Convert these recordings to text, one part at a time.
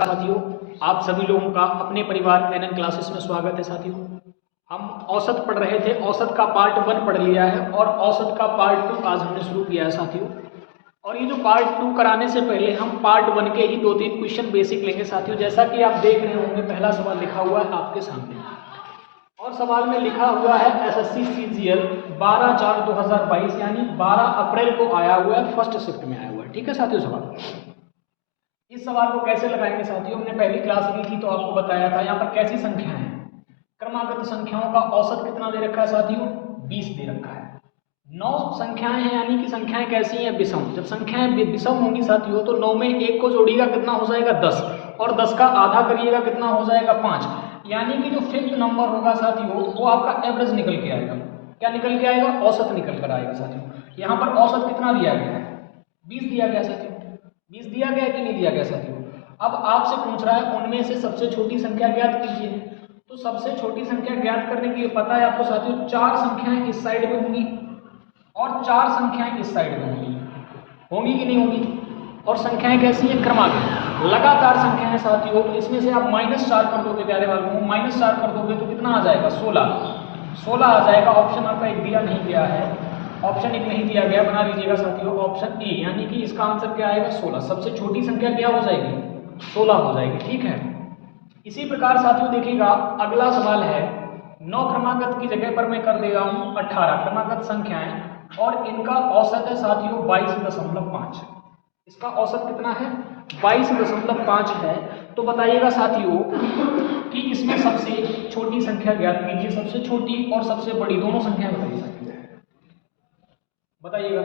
नमस्कार साथियों, आप सभी लोगों का अपने परिवार एनएन क्लासेस में स्वागत है। साथियों, हम औसत पढ़ रहे थे, औसत का पार्ट 1 पढ़ लिया है और औसत का पार्ट 2 आज हमने शुरू किया है साथियों। और ये जो पार्ट 2 कराने से पहले हम पार्ट 1 के ही 2-3 क्वेश्चन बेसिक लेंगे साथियों। जैसा कि आप देख रहे होंगे, पहला सवाल लिखा हुआ है आपके सामने और सवाल में लिखा हुआ है एसएससी सीजीएल 12/4/2022 यानी 12 अप्रैल को आया हुआ है, फर्स्ट शिफ्ट में आया हुआ है। ठीक है साथियों, सवाल इस सवाल को कैसे लगाएंगे साथियों, हमने पहली क्लास ली थी तो आपको बताया था। यहाँ पर कैसी संख्या है, क्रमागत संख्याओं का औसत कितना दे रखा है साथियों, 20 दे रखा है। 9 संख्याएं हैं यानी कि संख्याएं कैसी हैं, विषम। जब संख्याएं विषम होंगी साथियों तो 9 में 1 को जोड़िएगा कितना हो जाएगा, 10, और 10 का आधा करिएगा कितना हो जाएगा, 5। यानी कि जो 5th नंबर होगा साथियों वो आपका एवरेज निकल के आएगा। क्या निकल के आएगा, औसत निकल कर आएगा साथियों। यहाँ पर औसत कितना दिया गया है, 20 दिया गया साथियों। 20 दिया गया कि नहीं दिया गया साथियों। अब आपसे पूछ रहा है उनमें से सबसे छोटी संख्या ज्ञात कीजिए। तो सबसे छोटी संख्या ज्ञात करने के लिए पता है आपको साथियों, 4 संख्याएं इस साइड में होंगी और 4 संख्याएं इस साइड में होंगी। होंगी कि नहीं होंगी। और संख्याएं कैसी है, क्रमागत लगातार संख्याएं साथियों। तो इसमें से आप -4 कर दोगे प्यारे वालों को, -4 कर दोगे तो कितना आ जाएगा, 16 आ जाएगा। ऑप्शन आपका एक दिया नहीं गया है, ऑप्शन एक नहीं दिया गया, बना लीजिएगा साथियों ऑप्शन ए, यानी कि इसका आंसर क्या आएगा, 16। सबसे छोटी संख्या क्या हो जाएगी, 16 हो जाएगी। ठीक है, इसी प्रकार साथियों देखिएगा अगला सवाल है, 9 क्रमागत की जगह पर मैं कर दे रहा हूं 18 क्रमागत संख्याएं और इनका औसत है साथियों 22.5। इसका औसत कितना है, 22.5 है। तो बताइएगा साथियों कि इसमें सबसे छोटी संख्या ज्ञात कीजिए। सबसे छोटी और सबसे बड़ी दोनों संख्याएं बताइए साथियों, बताइएगा।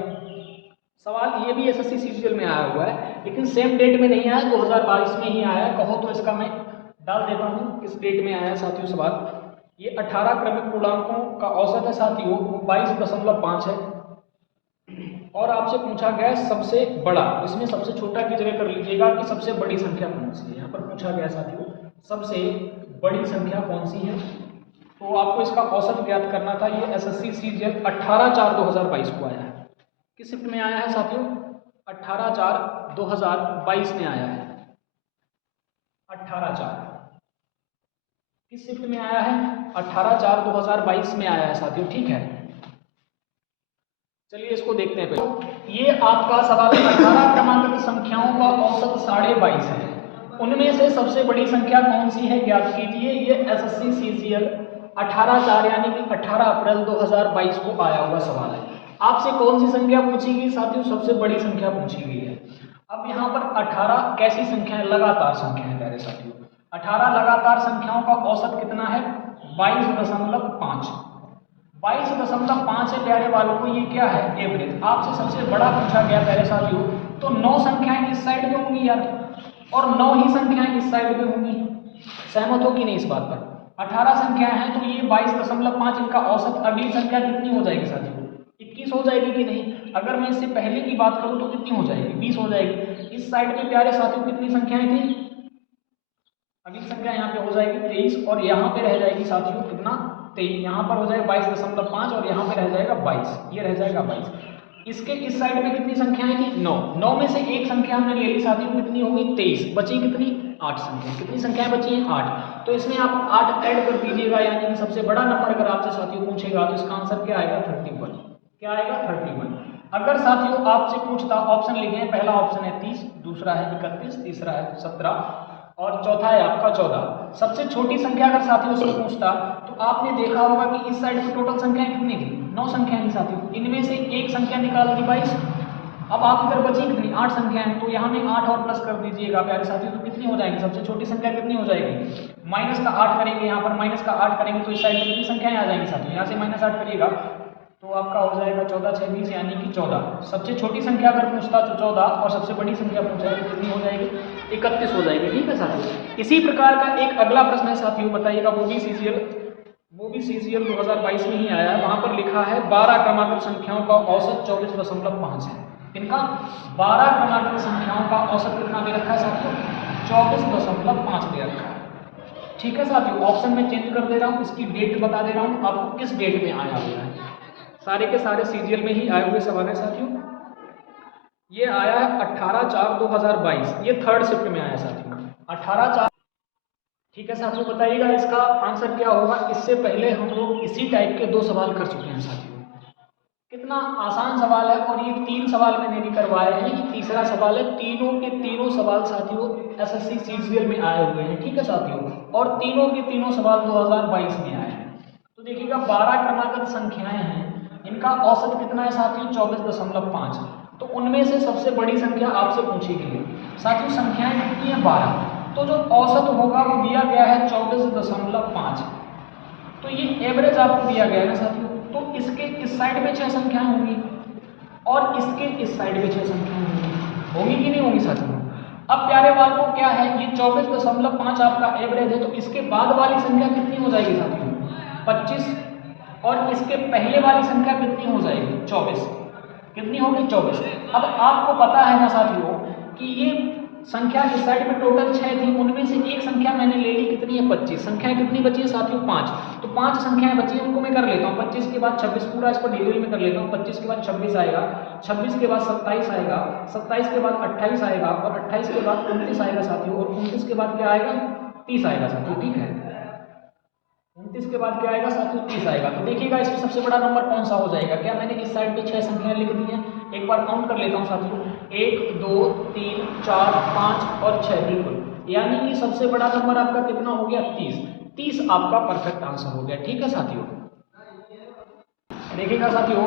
सवाल ये भी एसएससी सीजीएल में आया हुआ है लेकिन सेम डेट में नहीं आया, 2022 में ही आया है। कहो तो इसका मैं डाल देता हूँ किस डेट में आया है साथियों सवाल। ये 18 क्रमिक पूर्णांकों का औसत है साथियों, वो 22.5 है। और आपसे पूछा गया है सबसे बड़ा, इसमें सबसे छोटा की जगह कर लीजिएगा कि सबसे बड़ी संख्या कौन सी है। यहाँ पर पूछा गया साथियों सबसे बड़ी संख्या कौन सी है, तो आपको इसका औसत ज्ञात करना था। ये एसएससी सीजीएल 18/4/2022 को आया है। किस शिफ्ट में आया है साथियों, 18/4/2022 में आया है। 18/4 किस शिफ्ट में आया है, 18/4/2022 में आया है साथियों। ठीक है, चलिए इसको देखते हैं पहले। ये आपका सवाल 18 क्रमांकित संख्याओं का औसत 22.5 है। उनमें से सबसे बड़ी संख्या कौन सी है ज्ञात कीजिए। ये एसएससी सीजीएल 18/4 यानी कि 18 अप्रैल 2022 को आया हुआ सवाल है। आपसे कौन सी संख्या पूछी गई साथियों, सबसे बड़ी संख्या पूछी गई है। अब यहाँ पर 18 कैसी संख्या है, लगातार संख्या है प्यारे साथियों। 18 लगातार संख्याओं का औसत कितना है, 22.5। 22.5 है प्यारे वालों को, ये क्या है, एवरेज। आपसे सबसे बड़ा पूछा गया प्यारे साथियों, तो 9 संख्याएं इस साइड में होंगी यार, और 9 ही संख्याएं इस साइड में होंगी। सहमत हो कि नहीं इस बात पर। 18 संख्याएं हैं तो ये 22.5 इनका औसत। अगली संख्या कितनी हो जाएगी साथियों, 21 हो जाएगी कि नहीं। अगर मैं इससे पहले की बात करूं तो कितनी हो जाएगी, 20 हो जाएगी। इस साइड में प्यारे साथियों कितनी संख्याएं थी, अगली संख्या यहाँ पे हो जाएगी 23 और यहाँ पे रह जाएगी साथियों कितना, 23। यहाँ पर हो जाएगा 22.5 और यहाँ पे रह जाएगा 22, ये रह जाएगा 22। इसके इस साइड में कितनी संख्याएं थी, 9। 9 में से एक संख्या हमने ले ली साथियों, कितनी होगी, 23। बची कितनी, 8 संख्या। कितनी संख्याएं बची हैं, 8। तो इसमें आप 8 ऐड कर दीजिएगा, यानी कि सबसे बड़ा नंबर अगर आपसे साथियों पूछेगा तो इसका आंसर क्या आएगा, 31। क्या आएगा, 31। अगर साथियों आपसे पूछता, ऑप्शन लिखे हैं, पहला ऑप्शन है 30, दूसरा है 31, तीसरा है 17 और चौथा है आपका 14। सबसे छोटी संख्या अगर साथियों से पूछता तो आपने देखा होगा कि इस साइड में टोटल संख्या कितनी थी, 9 संख्या थी साथियों। इनमें से एक संख्या निकाल दी 22। अब आप इधर बची कितनी, 8 संख्याएं, तो यहाँ में 8 और प्लस कर दीजिएगा प्यारे साथियों, तो कितनी हो जाएगी, सबसे छोटी संख्या कितनी हो जाएगी, माइनस का 8 करेंगे। यहाँ पर माइनस का 8 करेंगे तो इस साइड में कितनी संख्याएं आ जाएंगी साथियों, यहाँ से -8 करिएगा तो आपका हो जाएगा 14 6 20 यानी कि 14। सबसे छोटी संख्या अगर पूछता तो 14 और सबसे बड़ी संख्या पूछा है तो कितनी हो जाएगी, 31 हो जाएगी। ठीक है साथियों, इसी प्रकार का एक अगला प्रश्न है साथियों, बताइएगा। वो भी सीजीएल 2022 में ही आया है। वहां पर लिखा है 12 क्रमागत संख्याओं का औसत 24.5 है। इनका 12 क्रमागत संख्याओं का औसत कितना दे रखा है साथियों, 24.5 दे रखा है। ठीक है साथियों, ऑप्शन में चेंज कर दे रहा हूँ, इसकी डेट बता दे रहा हूँ आपको, किस डेट में आया हुआ है। सारे के सारे सीजीएल में ही आए हुए सवाल है साथियों। ये आया है 18/4/2022, ये 3rd शिफ्ट में आया साथियों। 18 ठीक है साथियों, बताइएगा इसका आंसर क्या होगा। इससे पहले हम लोग इसी टाइप के 2 सवाल कर चुके हैं साथियों। कितना आसान सवाल है, और ये 3 सवाल मैंने भी करवाए हैं, ये तीसरा सवाल है। तीनों के तीनों सवाल साथियों एसएससी सीजीएल में आए हुए हैं, ठीक है साथियों, और तीनों के तीनों सवाल 2022 में आए हैं। तो देखिएगा 12 क्रमागत संख्याएं हैं, इनका औसत कितना है साथियों, 24.5। तो उनमें से सबसे बड़ी संख्या आपसे पूछी गई है साथियों। संख्याएं कितनी है, 12। तो जो औसत होगा वो दिया गया है 24.5। तो ये एवरेज आपको दिया गया है ना साथियों। तो इसके इस साइड में 6 संख्याएं होंगी और इसके इस साइड में 6 संख्याएं होंगी कि नहीं होंगी साथियों। अब प्यारे वालों क्या है, ये 24.5 आपका एवरेज है, तो इसके बाद वाली संख्या कितनी हो जाएगी साथियों, 25, और इसके पहले वाली संख्या कितनी हो जाएगी, 24। कितनी होगी, 24। अब आपको पता है ना साथियों कि ये संख्या इस साइड में टोटल 6 थी, उनमें से एक संख्या मैंने ले ली, कितनी है, 25। संख्याएं कितनी बची है साथियों, 5। तो 5 संख्याएं बची हैं, उनको मैं कर लेता हूँ। 25 के बाद 26, पूरा इसको डिटेल में कर लेता हूँ। 25 के बाद 26 आएगा, 26 के बाद 27 आएगा, 27 के बाद 28 आएगा, और 28 के बाद 29 आएगा साथियों, और 29 के बाद क्या आएगा, 30 आएगा साथियों, ठीक है। 29 के बाद क्या आएगा साथियों, 30 आएगा। तो देखिएगा इसमें सबसे बड़ा नंबर कौन सा हो जाएगा। क्या मैंने इस साइड पे 6 संख्याएं लिख दी हैं, एक बार काउंट कर लेता हूँ साथियों, 1 2 3 4 5 और 6, बिल्कुल। यानी कि सबसे बड़ा नंबर आपका कितना हो गया, 30। 30 आपका परफेक्ट आंसर हो गया, ठीक है साथियों। देखिएगा साथियों,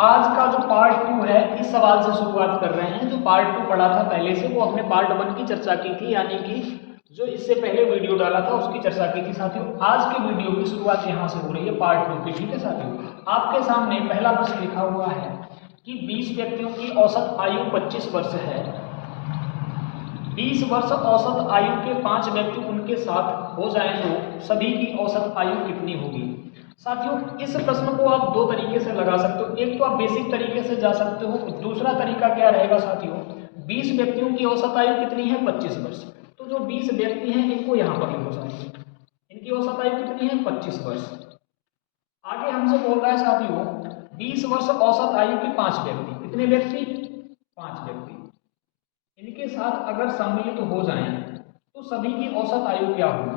आज का जो पार्ट 2 है, इस सवाल से शुरुआत कर रहे हैं। जो पार्ट 2 पढ़ा था पहले से, वो हमने पार्ट 1 की चर्चा की थी, यानी कि जो इससे पहले वीडियो डाला था उसकी चर्चा की थी साथियों। आज के वीडियो की शुरुआत यहाँ से हो रही है, पार्ट 2 की, ठीक है साथियों। आपके सामने पहला प्रश्न लिखा हुआ है कि 20 व्यक्तियों की औसत आयु 25 वर्ष है। 20 वर्ष औसत आयु के 5 व्यक्ति उनके साथ हो जाएं तो सभी की औसत आयु कितनी होगी। साथियों, इस प्रश्न को आप 2 तरीके से लगा सकते हो। एक तो आप बेसिक तरीके से जा सकते हो, दूसरा तरीका क्या रहेगा साथियों, 20 व्यक्तियों की औसत आयु कितनी है, 25 वर्ष। तो जो 20 व्यक्ति हैं इनको यहाँ पर लिखो साथियों, इनकी औसत आयु कितनी है, 25 वर्ष। आगे हमसे बोल रहा है साथियों, 20 वर्ष औसत आयु के 5 व्यक्ति, कितने व्यक्ति, 5 व्यक्ति, इनके साथ अगर सम्मिलित हो जाएं तो सभी की औसत आयु क्या होगी।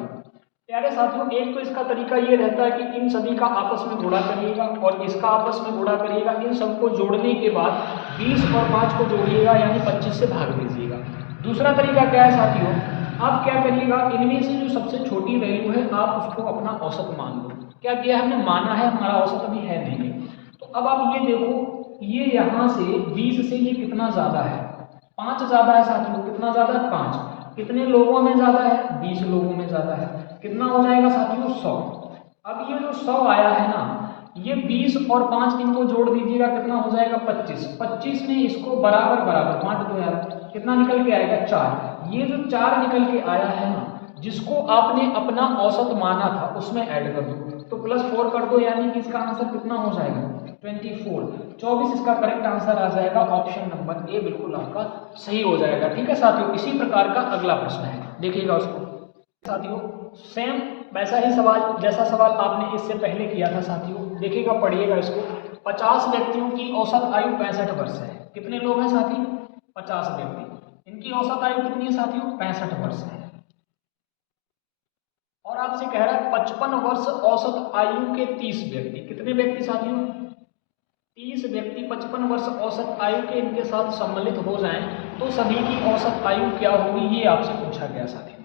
प्यारे साथियों, एक तो इसका तरीका ये रहता है कि इन सभी का आपस में गुणा करिएगा और इसका आपस में गुणा करिएगा। इन सबको जोड़ने के बाद 20 और 5 को जोड़िएगा, यानी 25 से भाग दीजिएगा। दूसरा तरीका क्या है साथियों, आप क्या करिएगा, इनमें से जो सबसे छोटी वैल्यू है आप उसको अपना औसत मान लो। क्या किया है हमने, माना है, हमारा औसत अभी है नहीं। तो अब आप ये देखो, ये यहाँ से 20 से ये कितना ज़्यादा है, 5 ज़्यादा है साथियों। कितना ज़्यादा है, 5। कितने लोगों में ज़्यादा है, 20 लोगों में ज़्यादा है। कितना हो जाएगा साथियों, 100। अब ये जो 100 आया है ना, ये 20 और 5 इनको जोड़ दीजिएगा, कितना हो जाएगा, 25। 25 में इसको बराबर बराबर बांट दो यार, कितना निकल के आएगा, 4। ये जो 4 निकल के आया है ना, जिसको आपने अपना औसत माना था उसमें ऐड कर दो, तो +4 कर दो, यानी कि इसका आंसर कितना हो जाएगा, 24। 24 इसका करेक्ट आंसर आ जाएगा, ऑप्शन नंबर ए बिल्कुल आपका सही हो जाएगा, ठीक है साथियों। इसी प्रकार का अगला प्रश्न है, देखिएगा उसको साथियों। सेम वैसा ही सवाल जैसा सवाल आपने इससे पहले किया था साथियों, देखिएगा, पढ़िएगा इसको। 50 व्यक्तियों की औसत आयु 65 वर्ष है। कितने लोग हैं साथी, 50 व्यक्ति, इनकी औसत आयु कितनी है साथियों, 65 वर्ष है। और आपसे कह रहा है 55 वर्ष औसत आयु के 30 व्यक्ति, कितने व्यक्ति साथियों, 30 व्यक्ति 55 वर्ष औसत आयु के इनके साथ सम्मिलित हो जाएं तो सभी की औसत आयु क्या होगी, ये आपसे पूछा गया साथियों।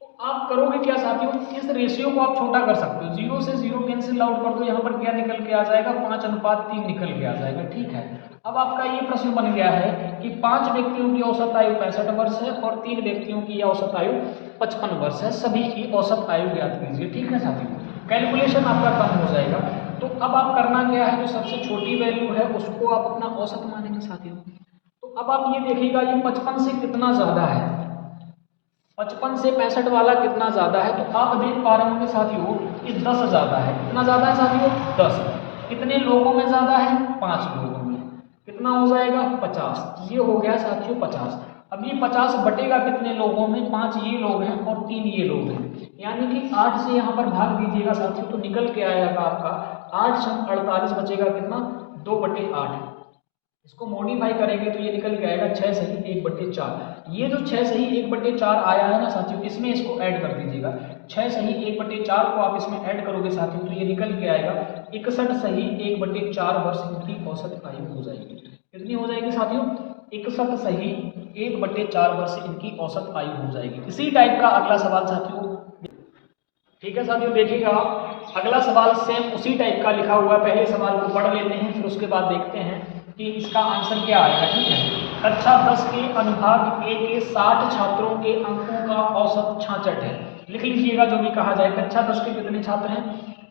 तो आप करोगे क्या साथियों, इस रेशियो को आप छोटा कर सकते हो, 0 से 0 कैंसिल आउट कर दो, यहाँ पर क्या निकल के आ जाएगा, 5:3 निकल के आ जाएगा, ठीक है। अब आपका ये प्रश्न बन गया है कि 5 व्यक्तियों की औसत आयु 65 वर्ष है और 3 व्यक्तियों की औसत आयु 55 वर्ष है, सभी की औसत आयु ज्ञात कीजिए, ठीक है साथियों। कैलकुलेशन आपका कम हो जाएगा। तो अब आप करना क्या है, जो सबसे छोटी वैल्यू है उसको आप अपना औसत मानेंगे साथियों। तो अब आप ये देखिएगा, ये 55 से कितना ज़्यादा है, 55 से 65 वाला कितना ज़्यादा है, तो आप देख पा रहे होंगे साथियों कि 10 ज़्यादा है। कितना ज़्यादा है साथियों, 10। कितने लोगों में ज़्यादा है, 5 लोगों में। कितना हो जाएगा, 50। ये हो गया साथियों 50। अब ये 50 बटेगा कितने लोगों में, 5 ये लोग हैं और 3 ये लोग हैं, यानी कि 8 से यहाँ पर भाग दीजिएगा साथियों, तो निकल के आएगा आपका 8 × 48 बचेगा कितना, 2/8, इसको मॉडिफाई करेंगे तो ये निकल के आएगा 6 सही 1/4। ये जो 6 सही 1/4 आया है ना साथियों, इसमें इसको ऐड कर दीजिएगा। 6 सही 1/4 को आप इसमें ऐड करोगे साथियों तो ये निकल के आएगा 61 सही 1/4 वर्ष इनकी औसत आयु हो जाएगी। कितनी हो जाएगी साथियों? 61 सही 1/4 वर्ष इनकी औसत आयु हो जाएगी। इसी टाइप का अगला सवाल साथियों, ठीक है साथियों, देखिएगा अगला सवाल सेम उसी टाइप का लिखा हुआ है। पहले सवाल को पढ़ लेते हैं, फिर उसके बाद देखते हैं कि इसका आंसर क्या आएगा। ठीक है, कक्षा 10 के अनुभाग ए के 60 छात्रों के अंकों का औसत 66 है। लिख लीजिएगा जो भी कहा जाए। कक्षा 10 के कितने छात्र हैं?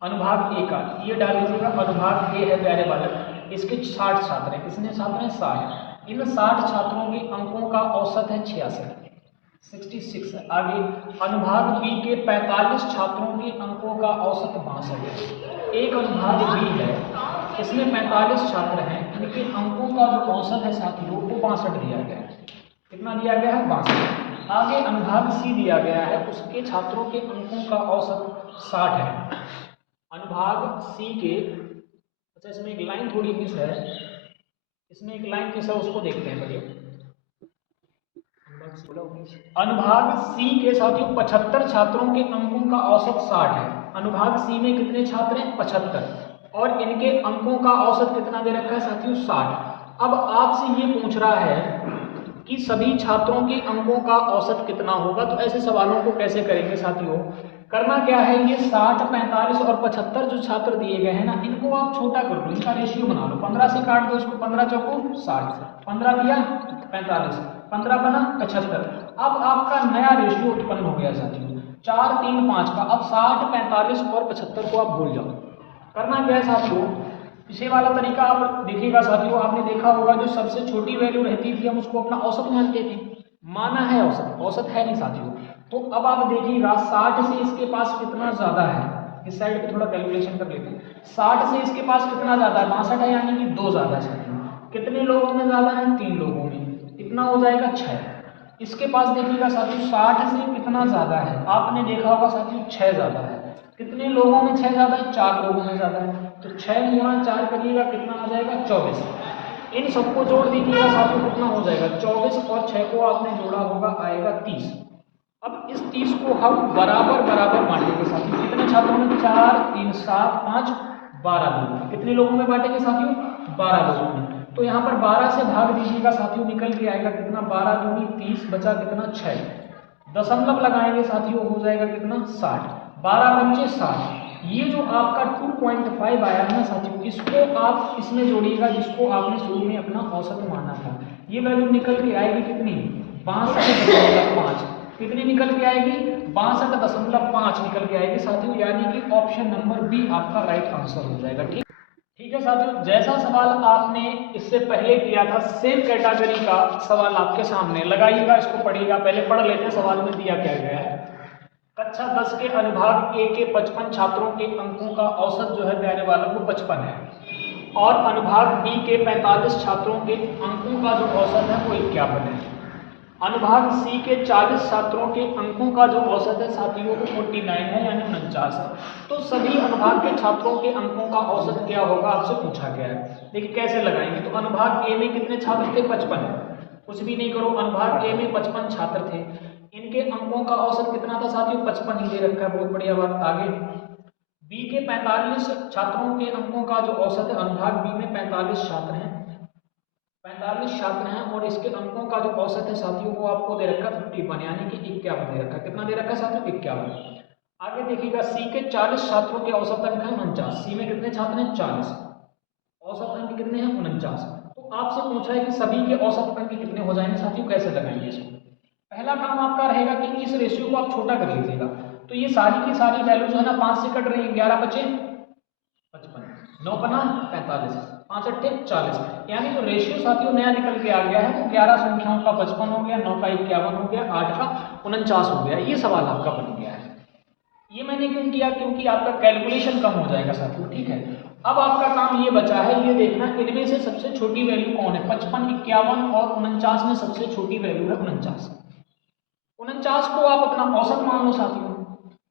अनुभाग ए का ये डाल लीजिएगा। अनुभाग ए है प्यारे बालक, इसके 60 छात्र हैं। कितने छात्र हैं? 60। इन 60 छात्रों के अंकों का औसत है 66 है। आगे अनुभाग बी के 45 छात्रों के अंकों का औसत 62 है। एक अनुभाग बी है, इसमें 45 छात्र हैं, इनके अंकों का जो औसत है साथियों वो 62 दिया गया है। कितना दिया गया है? 62। आगे अनुभाग सी दिया गया है, उसके छात्रों के अंकों का औसत 60 है। अनुभाग सी के, अच्छा इसमें एक लाइन थोड़ी मिस है, इसमें एक लाइन मिस है, उसको देखते हैं पहले। अनुभाग सी के साथियों 75 छात्रों के अंकों का औसत 60 है। अनुभाग सी में कितने छात्र हैं? 75, और इनके अंकों का औसत कितना दे रखा है साथियों? 60। अब आपसे ये पूछ रहा है कि सभी छात्रों के अंकों का औसत कितना होगा। तो ऐसे सवालों को कैसे करेंगे साथियों? करना क्या है, ये 60, 45 और 75 जो छात्र दिए गए हैं ना, इनको आप छोटा कर लो, इनका रेशियो बना लो। 15 से काट दो इसको, 15 चौको 60, 15 दिया 45, 15 बना 75। अब आपका नया रेशियो उत्पन्न हो गया साथियों 4, 3, 5 का। अब 60, 45 और 75 को आप भूल जाओ। करना क्या है साथियों, इसे वाला तरीका आप देखिएगा साथियों, आपने देखा होगा जो सबसे छोटी वैल्यू रहती थी हम उसको अपना औसत मानते थे। माना है औसत, औसत है नहीं साथियों। तो अब आप देखिएगा 60 से इसके पास कितना ज्यादा है, इस साइड पे थोड़ा कैलकुलेशन कर लेते हैं। 60 से इसके पास कितना ज्यादा है? 62 है, यानी कि 2 ज्यादा है साथियों। कितने लोगों में ज्यादा है? 3 लोगों में। कितना हो जाएगा? 6। इसके पास देखिएगा साथियों 60 से कितना ज्यादा है? आपने देखा होगा साथियों 6 ज्यादा है। कितने लोगों में 6 ज्यादा है? 4 लोगों में ज्यादा है। तो 6 गुणा 4 करिएगा, कितना आ जाएगा? 24। इन सबको जोड़ दीजिएगा साथियों, कितना हो जाएगा? 24 और 6 को आपने जोड़ा होगा, आएगा 30। अब इस 30 को हम बराबर बराबर बांटेंगे साथियों। कितने छात्रों में? 4, 3, 7, 5, 12 लोगों में। कितने लोगों में बांटेंगे साथियों? 12 लोगों में। तो यहाँ पर 12 से भाग दीजिएगा साथियों, निकल के आएगा कितना? 12 दूनी 30, बचा कितना? 6। दशमलव लगाएंगे साथियों, हो जाएगा कितना? 60। 12 पंचे 60। ये जो आपका 2.5 आया है ना साथियों, इसको आप इसमें जोड़िएगा जिसको आपने शुरू में अपना औसत माना था। ये वैल्यू निकल के आएगी कितनी? 62.5। कितनी निकल के आएगी? 62.5 निकल के आएगी साथियों, यानी कि ऑप्शन नंबर बी आपका राइट आंसर हो जाएगा। ठीक है साथियों, जैसा सवाल आपने इससे पहले किया था सेम कैटेगरी का सवाल आपके सामने लगाइएगा, इसको पढ़िएगा। पहले पढ़ लेते हैं सवाल में दिया क्या गया है। कक्षा 10 के अनुभाग ए के 55 छात्रों के अंकों का औसत जो है प्यारे वालों को 55 है, और अनुभाग बी के 45 छात्रों के अंकों का जो औसत है वो 51 है। अनुभाग सी के 40 छात्रों के अंकों का जो औसत है साथियों वो 49 है, यानी 49 है। तो सभी अनुभाग के छात्रों के अंकों का औसत क्या होगा आपसे पूछा गया है। देखिए कैसे लगाएंगे। तो अनुभाग ए में कितने छात्र थे? 55। कुछ भी नहीं करो, अनुभाग ए में 55 छात्र थे, इनके अंकों का औसत कितना था साथियों? 55 ही दे रखा है, बहुत बढ़िया बात। आगे बी के 45 छात्रों के अंकों का जो औसत है, अनुभाग बी में 45 छात्र हैं, 45 छात्र हैं, और इसके अंकों का जो औसत है साथियों वो आपको दे रखा है 51, यानी कि 51 दे रखा है। कितना दे रखा है साथियों? 51। आगे देखिएगा सी के 40 छात्रों के औसत अंक है 49। सी में कितने छात्र हैं? 40। औसत अंक कितने हैं? 49। तो आपसे पूछा है कि सभी के औसत अंक कितने हो जाएंगे साथियों, कैसे लगाएंगे इसको। पहला काम आपका रहेगा कि इस रेशियो को आप छोटा कर लीजिएगा। तो ये सारी की सारी वैल्यू जो है ना 5 से कट रही है, 11 बचे 55, 9 बना 45, 5 अट्ठे 40, यानी जो रेशियो साथियों नया निकल के आ गया है वो 11 संख्याओं का 55 हो गया, 9 का 51 हो गया, 8 का 49 हो गया। ये सवाल आपका बन गया है। ये मैंने क्यों किया? क्योंकि आपका कैलकुलेशन कम हो जाएगा साथियों। ठीक है, अब आपका काम ये बचा है, ये देखना इनमें से सबसे छोटी वैल्यू कौन है। 55, 51 और 49 में सबसे छोटी वैल्यू है 49। 49 को आप अपना औसत मान लो साथियों।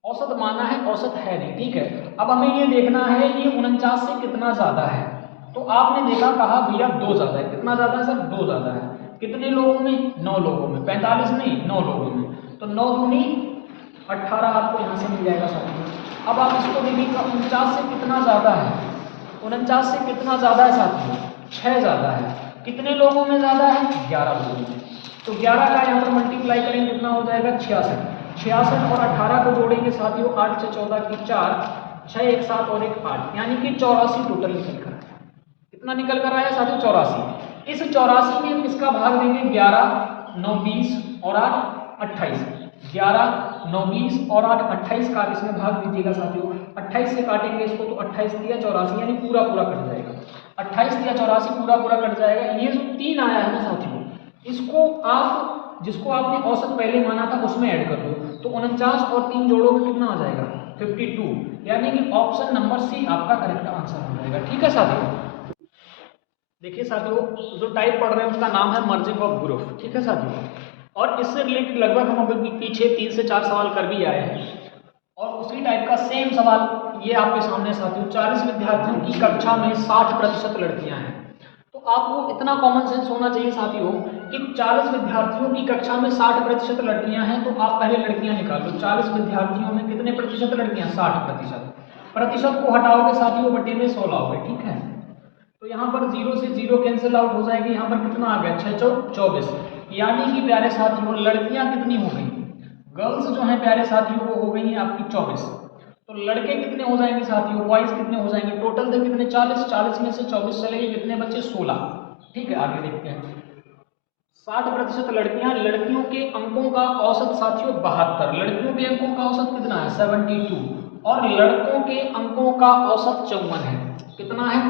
औसत माना है, औसत है नहीं। ठीक है, अब हमें ये देखना है ये 49 से कितना ज्यादा है। तो आपने देखा, कहा भैया 2 ज़्यादा है। कितना ज़्यादा है सर? 2 ज़्यादा है। कितने लोगों में? 9 लोगों में। 45 नहीं, 9 लोगों में। तो 9 दूनी 18 आपको यहाँ से मिल जाएगा साथियों। अब आप इसको देखिएगा, 49 से कितना ज़्यादा है? 49 से कितना ज़्यादा है साथियों? 6 ज़्यादा है। कितने लोगों में ज़्यादा है? 11 लोगों में। तो 11 का यहाँ पर मल्टीप्लाई करेंगे, कितना हो जाएगा? 66। 66 और 18 को जोड़ेंगे साथियों, 8 से 14 की 4, 6 1 7 और 1 8, यानी कि 84 टोटल निकल कर आया। कितना निकल कर आया साथियों? 84। इस 84 में हम इसका भाग देंगे 11, 9 20 और 8 28। 11, 9 20 और 8 28 का आप इसमें भाग दीजिएगा साथियों। 28 से काटेंगे इसको तो 28 दिया 84, यानी पूरा पूरा कट जाएगा। 28 दिया 84 पूरा पूरा कट जाएगा। ये जो 3 आया है ना साथियों, इसको आप जिसको आपने औसत पहले माना था उसमें ऐड कर दो, तो 49 और 3 जोड़ोगे कितना आ जाएगा? 52, यानी कि ऑप्शन नंबर सी आपका करेक्ट आंसर हो जाएगा। ठीक है साथियों। देखिए साथियों, जो टाइप पढ़ रहे हैं उसका नाम है मर्जिंग ऑफ ग्रुप। ठीक है साथियों, और इससे रिलेटेड लगभग हम अभी पीछे 3 से 4 सवाल कर भी आए हैं, और उसी टाइप का सेम सवाल ये आपके सामने साथियों। 40 विद्यार्थियों की कक्षा में 60% लड़कियां हैं। तो आपको इतना कॉमन सेंस होना चाहिए साथियों कि 40 विद्यार्थियों की कक्षा में 60% लड़कियां हैं, तो आप पहले लड़कियां निकालो। 40 विद्यार्थियों में कितने प्रतिशत लड़कियां? 60%। प्रतिशत को हटाओगे साथियों, बटे में 16 लाओगे। ठीक है, तो यहाँ पर 0 से 0 कैंसिल आउट हो जाएगी। यहाँ पर कितना आ गया? 6 चौक 24, यानी कि प्यारे साथियों लड़कियां कितनी हो गई? गर्ल्स जो हैं प्यारे साथियों वो हो गई हैं आपकी 24। तो लड़के कितने हो जाएंगे साथियों? बॉयज कितने हो जाएंगे? टोटल थे कितने? 40। 40 में से 24 चले गए, कितने बच्चे? 16। ठीक है, आगे देखते हैं। 60% लड़कियां। लड़कियों के अंकों का औसत साथियों 72। लड़कियों के अंकों का औसत कितना है? 72। और लड़कों के अंकों का औसत 54 है। कितना है?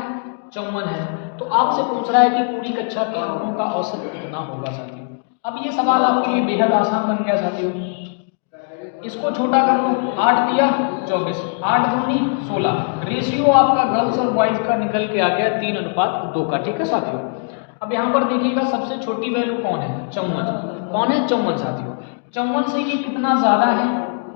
54 है। तो आपसे पूछ रहा है कि पूरी कक्षा के अंकों का औसत कितना होगा साथियों। अब ये सवाल आपके लिए बेहद आसान बन गया साथियों। इसको छोटा कर लो, 8 दिया 24, 8 दूनी 16। रेशियो आपका गर्ल्स और बॉयज का निकल के आ गया 3:2 का। ठीक है साथियों, अब यहाँ पर देखिएगा सबसे छोटी वैल्यू कौन है? 54। कौन है? 54 साथियों। 54 से ये कितना ज़्यादा है?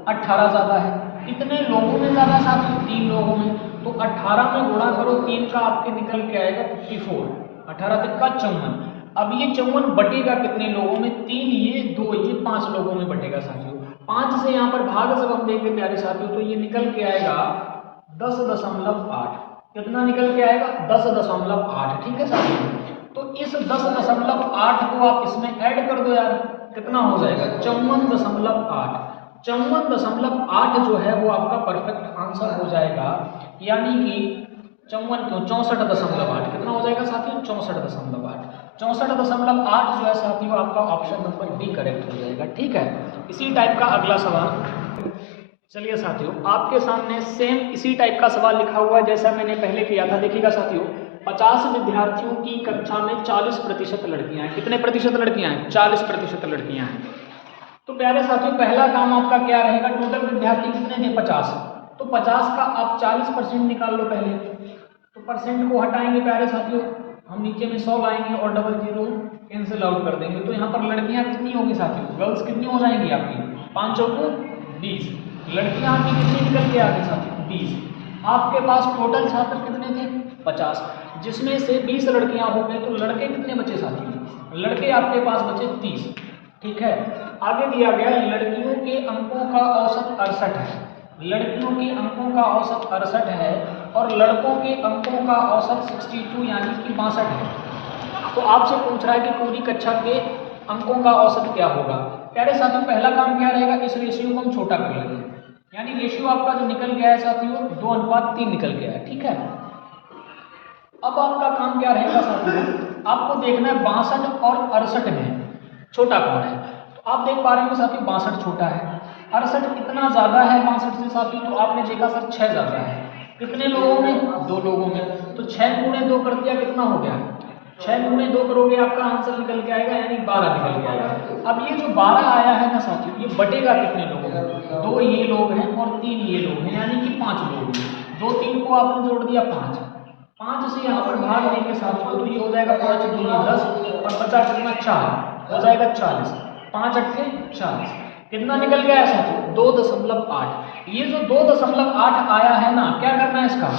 18 ज़्यादा है। कितने लोगों में ज़्यादा साथियों? 3 लोगों में। तो 18 में गुणा करो 3 का, आपके निकल के आएगा 54। 18 तक का 54। अब ये 54 बटेगा कितने लोगों में? 3 ये 2 ये 5 लोगों में बटेगा साथियों। 5 से यहाँ पर भाग जब हम देंगे प्यारे साथियों, तो ये निकल के आएगा 10.8। कितना निकल के आएगा? 10.8। ठीक है साथियों, तो इस 10.8 को आप इसमें ऐड कर दो यार, कितना हो जाएगा? 54.8। 54.8 जो है वो आपका परफेक्ट आंसर हो जाएगा, यानी कि 54 क्यों 64.8। कितना हो जाएगा साथियों? 64.8। 64.8 जो है साथियों आपका ऑप्शन नंबर डी करेक्ट हो जाएगा। ठीक है, इसी टाइप का अगला सवाल। चलिए साथियों, आपके सामने सेम इसी टाइप का सवाल लिखा हुआ है जैसा मैंने पहले किया था। देखिएगा साथियों, 50 विद्यार्थियों की कक्षा में 40% लड़कियां हैं। कितने प्रतिशत लड़कियां हैं? 40% लड़कियां हैं। तो प्यारे साथियों पहला काम आपका क्या रहेगा? टोटल विद्यार्थी कितने थे? 50। तो 50 का आप 40% निकाल लो पहले। तो परसेंट को हटाएंगे प्यारे साथियों, हम नीचे में 100 लाएंगे और डबल 0 कैंसिल आउट कर देंगे। तो यहाँ पर लड़कियां कितनी होंगी साथियों? गर्ल्स कितनी हो जाएंगी आपकी? 5 चौको 20। लड़कियां आपकी कितनी निकल के आगे साथियों? 20। आपके पास टोटल छात्र कितने थे? 50, जिसमें से 20 लड़कियां हो गई, तो लड़के कितने बचे साथियों? लड़के आपके पास बचे 30। ठीक है, आगे दिया गया लड़कियों के अंकों का औसत 68 है। लड़कियों के अंकों का औसत 68 है और लड़कों के अंकों का औसत 62 यानी कि 62 है। तो आपसे पूछ रहा है कि पूरी कक्षा के अंकों का औसत क्या होगा। प्यारे साथियों पहला काम क्या रहेगा? इस रेशियो को हम छोटा कर लेते हैं, यानी रेशियो आपका जो निकल गया है साथियों 2:3 निकल गया है। ठीक है, अब आपका काम क्या रहेगा साथियों? आपको देखना है 62 और 68 में छोटा कौन है। तो आप देख पा रहे हो साथियों 62 छोटा है, 68 कितना ज्यादा है 62 से साथियों? तो आपने देखा सर 6 ज्यादा है। कितने लोगों में? 2 लोगों में। तो 6 गुणे 2 कर दिया, कितना हो गया? 6 गुणे 2 करोगे आपका आंसर निकल के आएगा, यानी 12 निकल के आएगा। अब ये जो 12 आया है ना साथियों, ये बटेगा कितने लोगों में? 2 ये लोग हैं और 3 ये लोग हैं, यानी कि 5 लोग हैं। 2 3 को आपने जोड़ दिया 5। 5 से यहाँ पर भाग देंगे साथियों, तो ये हो जाएगा 5 दूनी 10 और बचा कितना? 4 हो जाएगा 40। 5 अट्ठे 40। कितना निकल गया है साथियों? 2.8। ये जो 2.8 आया है ना, क्या करना है इसका?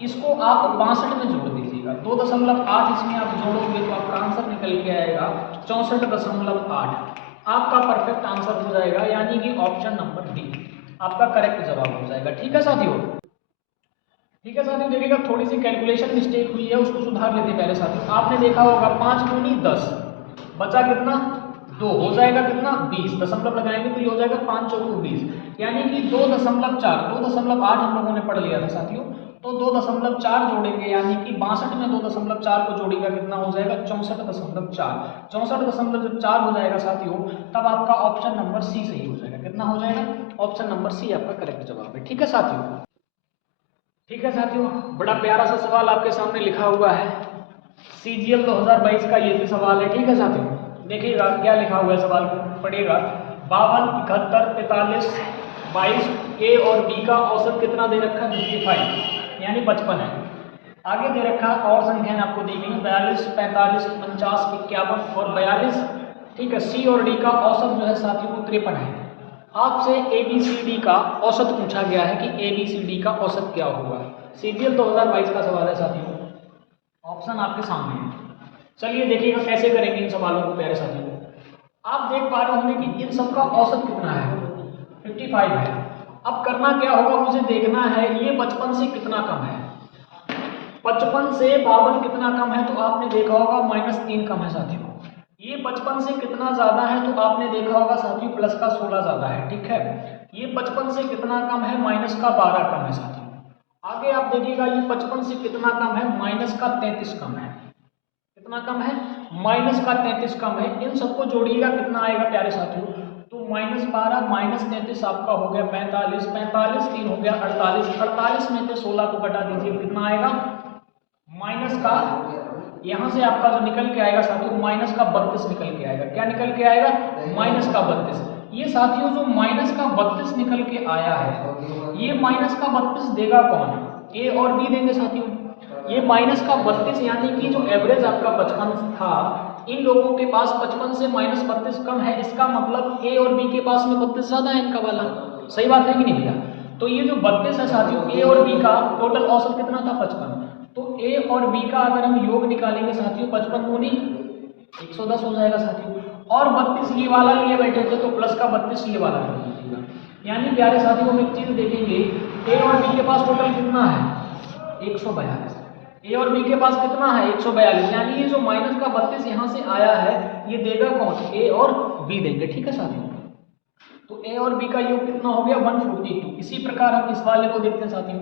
इसको आप 62 में जोड़ दीजिएगा। 2.8 इसमें आप जोड़ोगे तो आपका आंसर निकल के आएगा 64.8। आपका परफेक्ट आंसर हो जाएगा, यानी कि ऑप्शन नंबर डी आपका करेक्ट जवाब हो जाएगा। ठीक है साथियों, ठीक है साथियों, देखिएगा थोड़ी सी कैलकुलेशन मिस्टेक हुई है, उसको सुधार लेते हैं पहले साथियों। आपने देखा होगा 5 दूनी 10, बचा कितना 2, हो जाएगा कितना 20, दशमलव लगाएंगे तो ये हो जाएगा 5 चौको 20, यानी कि 2.8 हम लोगों ने पढ़ लिया था साथियों। तो 2.4 जोड़ेंगे, यानी कि 62 में 2.4 को जोड़ेगा कितना हो जाएगा 64.4, 64.4 हो जाएगा साथियों। तब आपका ऑप्शन नंबर सी सही हो जाएगा। कितना हो जाएगा? ऑप्शन नंबर सी आपका करेक्ट जवाब है। ठीक है साथियों, ठीक है साथियों, बड़ा प्यारा सा सवाल आपके सामने लिखा हुआ है, CGL 2022 का ये भी सवाल है। ठीक है साथियों, देखिएगा क्या लिखा हुआ है सवाल को पढ़िएगा। 52, 71, 43, 22, ए और बी का औसत कितना दे रखा है 55, यानी 55 है। आगे दे रखा और संख्याएं आपको दी गई 42, 45, 49, 51 और 42। ठीक है, सी और डी का औसत जो है साथियों वो 53 है। आपसे ABCD का औसत पूछा गया है कि ABCD का औसत क्या होगा। CGL 2022 का सवाल है साथियों, ऑप्शन आपके सामने है। चलिए देखिएगा कैसे करेंगे इन सवालों को प्यारे साथियों। आप देख पा रहे होंगे कि इन सब का औसत कितना है 55 है। अब करना क्या होगा, मुझे देखना है ये 55 से कितना कम है। 55 से 52 कितना कम है, तो आपने देखा होगा -3 कम है साथियों। ये 55 से कितना ज्यादा है, तो आपने देखा होगा साथियों प्लस का 16 ज्यादा है। ठीक है, ये 55 से कितना कम है, माइनस का 12 कम है साथियों। आगे आप देखिएगा ये 55 से कितना कम है, माइनस का 33 कम है। कितना कम है? माइनस का 33 कम है। इन सबको जोड़िएगा कितना आएगा प्यारे साथियों, तो -12 -33 आपका हो गया 45, 45 3 हो गया 48, 48 में से 16 को घटा दीजिए कितना आएगा, माइनस का, यहां से आपका जो निकल के आएगा साथियों माइनस का 32 निकल के आएगा। क्या निकल के आएगा? माइनस का 32। ये साथियों जो माइनस का 32 निकल के आया है, ये माइनस का 32 देगा कौन? ए और बी देंगे साथियों। ये माइनस का 32 यानी कि जो एवरेज आपका 55 था, इन लोगों के पास 55 से -32 कम है, इसका मतलब ए और बी के पास में 32 ज्यादा है इनका वाला। सही बात है कि नहीं भैया? तो ये जो 32 है साथियों, ए और बी का टोटल औसत कितना था 55, तो ए और बी का अगर हम योग निकालेंगे साथियों 55 दूनी 110 हो जाएगा साथियों। और 32 ये वाला लिए बैठे थे तो प्लस का 32 ये वाला कर दीजिएगा। यानी प्यारे साथियों हम एक चीज देखेंगे, ए और बी के पास टोटल कितना है 142, ए और बी के पास कितना है 142, यानी ये जो माइनस का 32 यहाँ से आया है ये देगा कौन? ए और बी देंगे। ठीक है साथियों, तो ए और बी का योग कितना हो गया 142। इसी प्रकार हम इस वाले को देखते हैं साथियों,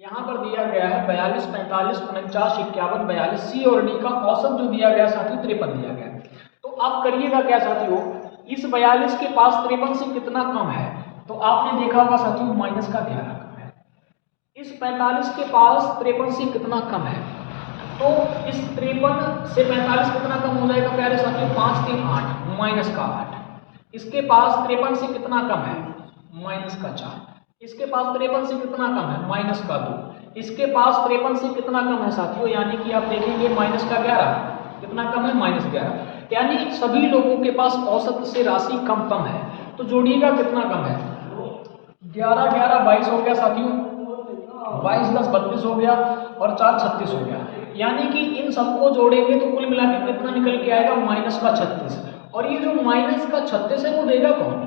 यहाँ पर दिया गया है 42, 45, 49, 51, 42, सी और डी का औसत जो दिया गया साथियों 53 दिया गया है। तो आप करिएगा क्या साथियों, इस 42 के पास 53 से कितना कम है, तो आपने देखा होगा साथियों माइनस का 11 कम है। इस 45 के पास 53 से कितना कम है, तो इस 53 से 45 कितना कम हो जाएगा प्यारे साथियों 5 3 8 माइनस का 8। इसके पास 53 से कितना कम है, माइनस का 4। इसके पास 53 से कितना कम है, माइनस का 2। इसके पास 53 से कितना कम है साथियों, यानी कि आप देखेंगे माइनस का 11। कितना कम है, -11। यानी सभी लोगों के पास औसत से राशि कम है। तो जोड़िएगा कितना कम है, 11 11 22 हो गया साथियों, 22 10 32 हो गया और 4 36 हो गया। यानी कि इन सबको जोड़ेंगे तो कुल मिलाकर कितना निकल के आएगा -36। और ये जो -36 है वो देगा कौन?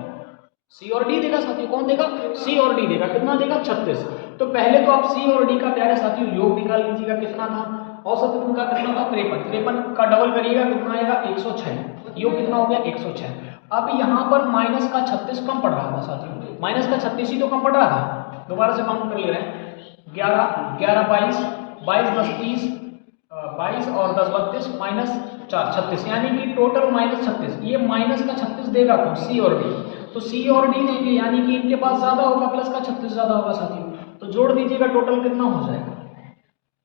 सी और डी देगा साथियों। कौन देगा? सी और डी देगा। कितना देगा? 36। तो पहले तो आप सी और डी का प्यारे साथियों योग निकाल लीजिएगा, कितना था औसत उनका, कितना था 53। 53 का डबल करिएगा कितना आएगा 106। योग कितना हो गया 106। अब यहाँ पर माइनस का 36 कम पड़ रहा था साथियों, माइनस का 36 ही तो कम पड़ रहा था। दोबारा से काउंट कर ले रहे हैं, 11 11 22 22 10 30 22 और 10 32 -4 36, यानी कि टोटल -36। ये माइनस का 36 देगा तो सी और डी, तो सी और डी देंगे, यानी कि इनके पास ज्यादा होगा, प्लस का 36 ज्यादा होगा साथियों। तो जोड़ दीजिएगा टोटल कितना हो जाएगा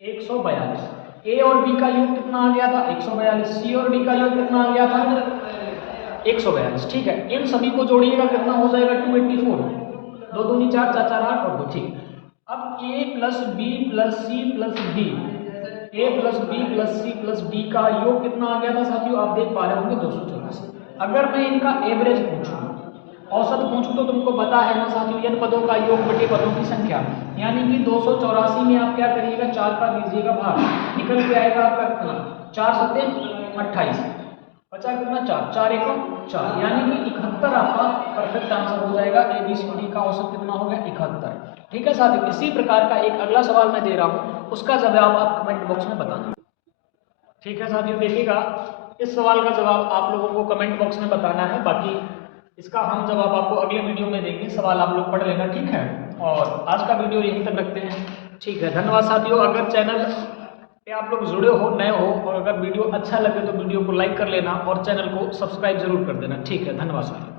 142। ए और बी का योग कितना आ गया था 142, सी और डी का योग कितना आ गया था 142। ठीक है, इन सभी को जोड़िएगा कितना हो जाएगा 284। 2 दूनी 4 4 4 8 और 2। ठीक, अब A plus B plus C plus D, A plus B plus C plus D का योग कितना आ गया था साथियों, आप देख पा रहे होंगे 284। अगर मैं इनका एवरेज पूछूं औसत पूछूं तो तुमको पता है ना साथियों, n पदों का योग बटे पदों की संख्या, यानी कि 284 में आप क्या करिएगा, 4 का दीजिएगा भाग, निकल के आएगा आपका कितना, 4 सत्ते 28, बचा कितना 4, 4 एकम 4, यानी कि 71 आपका परफेक्ट आंसर हो जाएगा। ABCD का औसत कितना हो गया, 71। ठीक है साथियों, इसी प्रकार का एक अगला सवाल मैं दे रहा हूँ, उसका जवाब आप कमेंट बॉक्स में बताना। ठीक है साथियों, देखिएगा इस सवाल का जवाब आप लोगों को कमेंट बॉक्स में बताना है, बाकी इसका हम जवाब आपको अगले वीडियो में देंगे। सवाल आप लोग पढ़ लेना, ठीक है। और आज का वीडियो यहीं तक रखते हैं, ठीक है। धन्यवाद साथियों। अगर चैनल पे आप लोग जुड़े हो, नए हो, और अगर वीडियो अच्छा लगे तो वीडियो को लाइक कर लेना और चैनल को सब्सक्राइब जरूर कर देना, ठीक है। धन्यवाद साथियों।